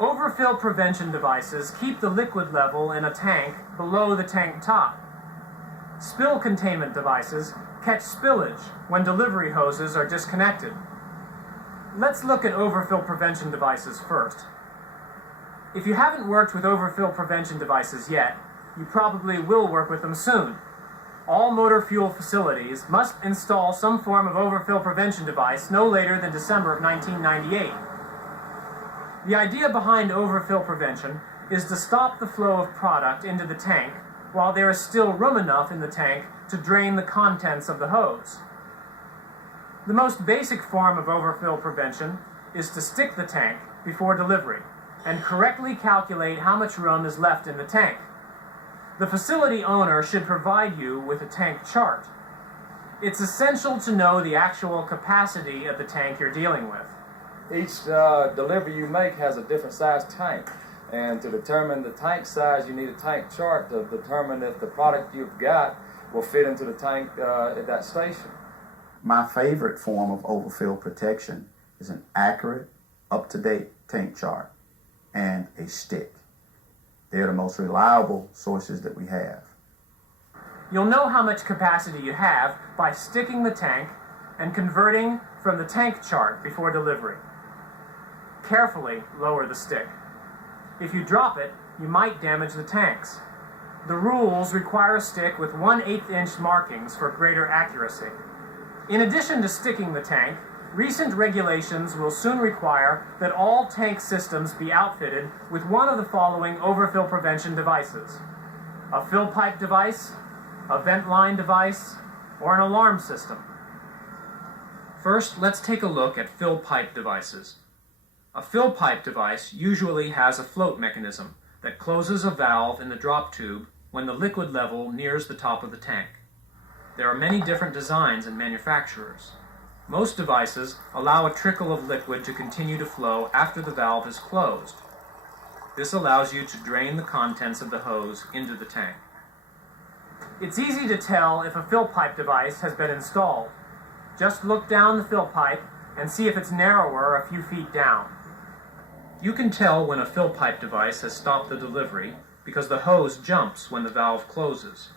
Overfill prevention devices keep the liquid level in a tank below the tank top. Spill containment devices catch spillage when delivery hoses are disconnected. Let's look at overfill prevention devices first. If you haven't worked with overfill prevention devices yet, you probably will work with them soon. All motor fuel facilities must install some form of overfill prevention device no later than December of 1998. The idea behind overfill prevention is to stop the flow of product into the tank while there is still room enough in the tank to drain the contents of the hose. The most basic form of overfill prevention is to stick the tank before delivery and correctly calculate how much room is left in the tank. The facility owner should provide you with a tank chart. It's essential to know the actual capacity of the tank you're dealing with. Each delivery you make has a different size tank, and to determine the tank size you need a tank chart to determine if the product you've got will fit into the tank at that station. My favorite form of overfill protection is an accurate, up-to-date tank chart and a stick. They're the most reliable sources that we have. You'll know how much capacity you have by sticking the tank and converting from the tank chart before delivery. Carefully lower the stick. If you drop it, you might damage the tanks. The rules require a stick with 1/8 inch markings for greater accuracy. In addition to sticking the tank, recent regulations will soon require that all tank systems be outfitted with one of the following overfill prevention devices: a fill pipe device, a vent line device, or an alarm system. First, let's take a look at fill pipe devices. A fill pipe device usually has a float mechanism that closes a valve in the drop tube when the liquid level nears the top of the tank. There are many different designs and manufacturers. Most devices allow a trickle of liquid to continue to flow after the valve is closed. This allows you to drain the contents of the hose into the tank. It's easy to tell if a fill pipe device has been installed. Just look down the fill pipe and see if it's narrower a few feet down. You can tell when a fill pipe device has stopped the delivery because the hose jumps when the valve closes.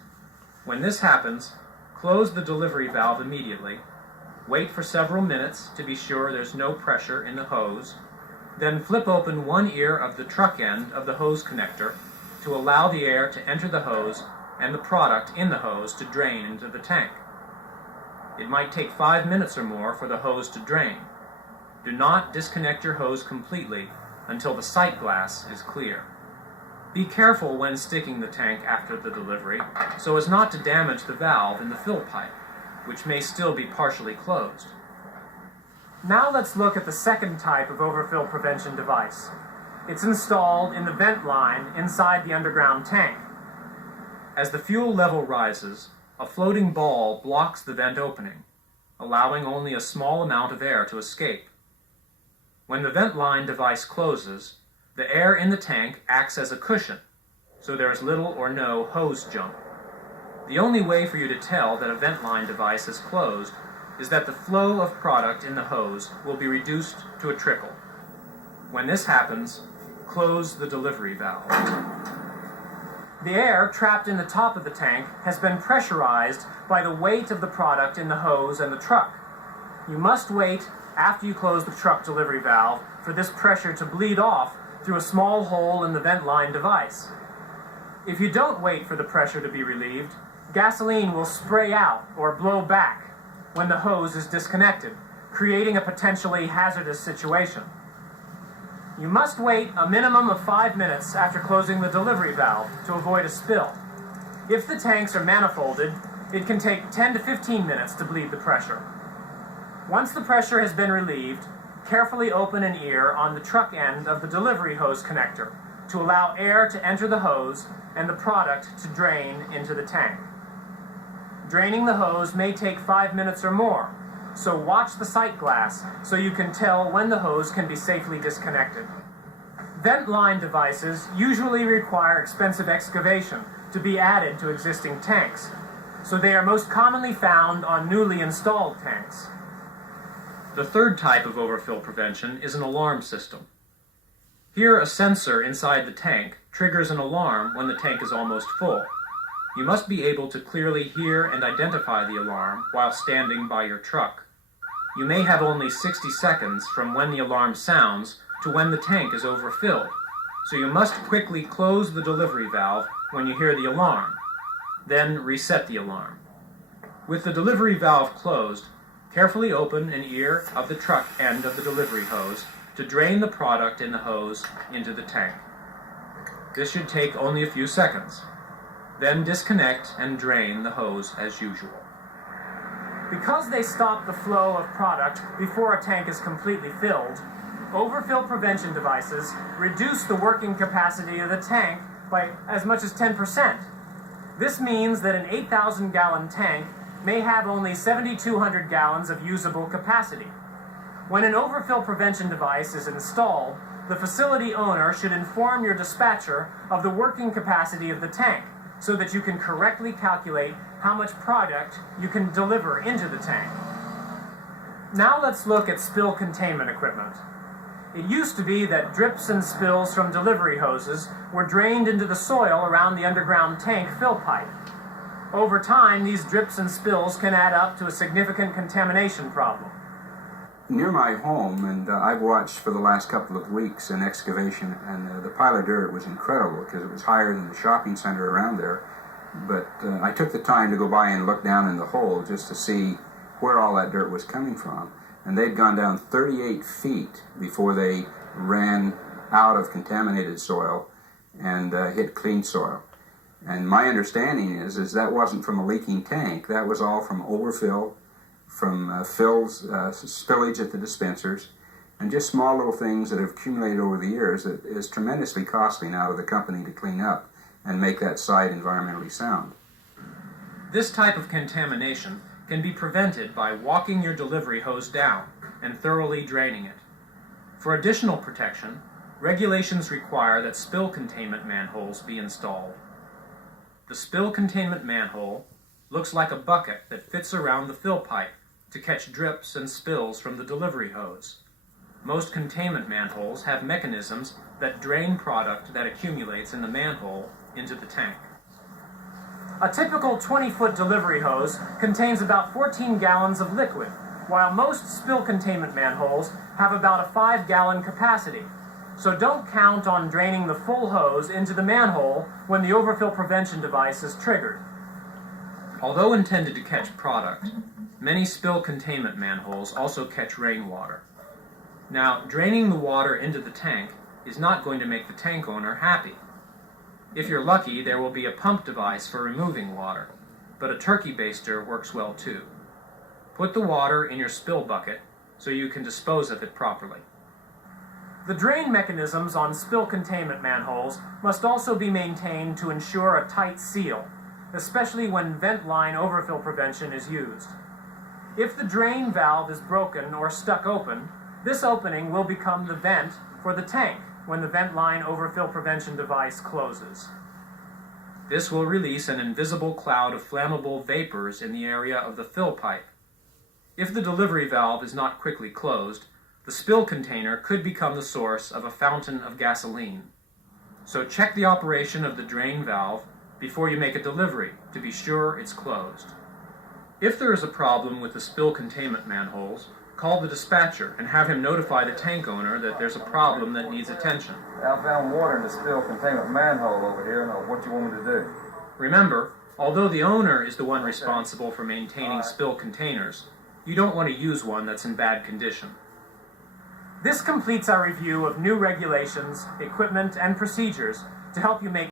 When this happens, close the delivery valve immediately. Wait for several minutes to be sure there's no pressure in the hose. Then flip open one ear of the truck end of the hose connector to allow the air to enter the hose and the product in the hose to drain into the tank. It might take 5 minutes or more for the hose to drain. Do not disconnect your hose completely until the sight glass is clear. Be careful when sticking the tank after the delivery so as not to damage the valve in the fill pipe, which may still be partially closed. Now let's look at the second type of overfill prevention device. It's installed in the vent line inside the underground tank. As the fuel level rises, a floating ball blocks the vent opening, allowing only a small amount of air to escape. When the vent line device closes, the air in the tank acts as a cushion, so there is little or no hose jump. The only way for you to tell that a vent line device is closed is that the flow of product in the hose will be reduced to a trickle. When this happens, close the delivery valve. The air trapped in the top of the tank has been pressurized by the weight of the product in the hose and the truck. You must wait after you close the truck delivery valve for this pressure to bleed off through a small hole in the vent line device. If you don't wait for the pressure to be relieved, gasoline will spray out or blow back when the hose is disconnected, creating a potentially hazardous situation. You must wait a minimum of 5 minutes after closing the delivery valve to avoid a spill. If the tanks are manifolded, it can take 10 to 15 minutes to bleed the pressure. Once the pressure has been relieved, carefully open an ear on the truck end of the delivery hose connector to allow air to enter the hose and the product to drain into the tank. Draining the hose may take 5 minutes or more, so watch the sight glass so you can tell when the hose can be safely disconnected. Vent line devices usually require expensive excavation to be added to existing tanks, so they are most commonly found on newly installed tanks. The third type of overfill prevention is an alarm system. Here, a sensor inside the tank triggers an alarm when the tank is almost full. You must be able to clearly hear and identify the alarm while standing by your truck. You may have only 60 seconds from when the alarm sounds to when the tank is overfilled, so you must quickly close the delivery valve when you hear the alarm, then reset the alarm. With the delivery valve closed, carefully open an ear of the truck end of the delivery hose to drain the product in the hose into the tank. This should take only a few seconds. Then disconnect and drain the hose as usual. Because they stop the flow of product before a tank is completely filled, overfill prevention devices reduce the working capacity of the tank by as much as 10%. This means that an 8,000-gallon tank may have only 7,200 gallons of usable capacity. When an overfill prevention device is installed, the facility owner should inform your dispatcher of the working capacity of the tank, so that you can correctly calculate how much product you can deliver into the tank. Now let's look at spill containment equipment. It used to be that drips and spills from delivery hoses were drained into the soil around the underground tank fill pipe. Over time, these drips and spills can add up to a significant contamination problem. Near my home, and I've watched for the last couple of weeks an excavation, and the pile of dirt was incredible because it was higher than the shopping center around there. But I took the time to go by and look down in the hole just to see where all that dirt was coming from. And they'd gone down 38 feet before they ran out of contaminated soil and hit clean soil. And my understanding is that wasn't from a leaking tank. That was all from overfill, from spillage at the dispensers, and just small little things that have accumulated over the years that is tremendously costly now to the company to clean up and make that site environmentally sound. This type of contamination can be prevented by walking your delivery hose down and thoroughly draining it. For additional protection, regulations require that spill containment manholes be installed. The spill containment manhole looks like a bucket that fits around the fill pipe to catch drips and spills from the delivery hose. Most containment manholes have mechanisms that drain product that accumulates in the manhole into the tank. A typical 20-foot delivery hose contains about 14 gallons of liquid, while most spill containment manholes have about a 5-gallon capacity. So don't count on draining the full hose into the manhole when the overfill prevention device is triggered. Although intended to catch product, many spill containment manholes also catch rainwater. Now, draining the water into the tank is not going to make the tank owner happy. If you're lucky, there will be a pump device for removing water, but a turkey baster works well too. Put the water in your spill bucket so you can dispose of it properly. The drain mechanisms on spill containment manholes must also be maintained to ensure a tight seal, especially when vent line overfill prevention is used. If the drain valve is broken or stuck open, this opening will become the vent for the tank when the vent line overfill prevention device closes. This will release an invisible cloud of flammable vapors in the area of the fill pipe. If the delivery valve is not quickly closed, the spill container could become the source of a fountain of gasoline. So check the operation of the drain valve before you make a delivery to be sure it's closed. If there is a problem with the spill containment manholes, call the dispatcher and have him notify the tank owner that there's a problem that needs attention. I found water in the spill containment manhole over here. Now, what you want me to do? Remember, although the owner is the one responsible for maintaining spill containers, you don't want to use one that's in bad condition. This completes our review of new regulations, equipment, and procedures to help you make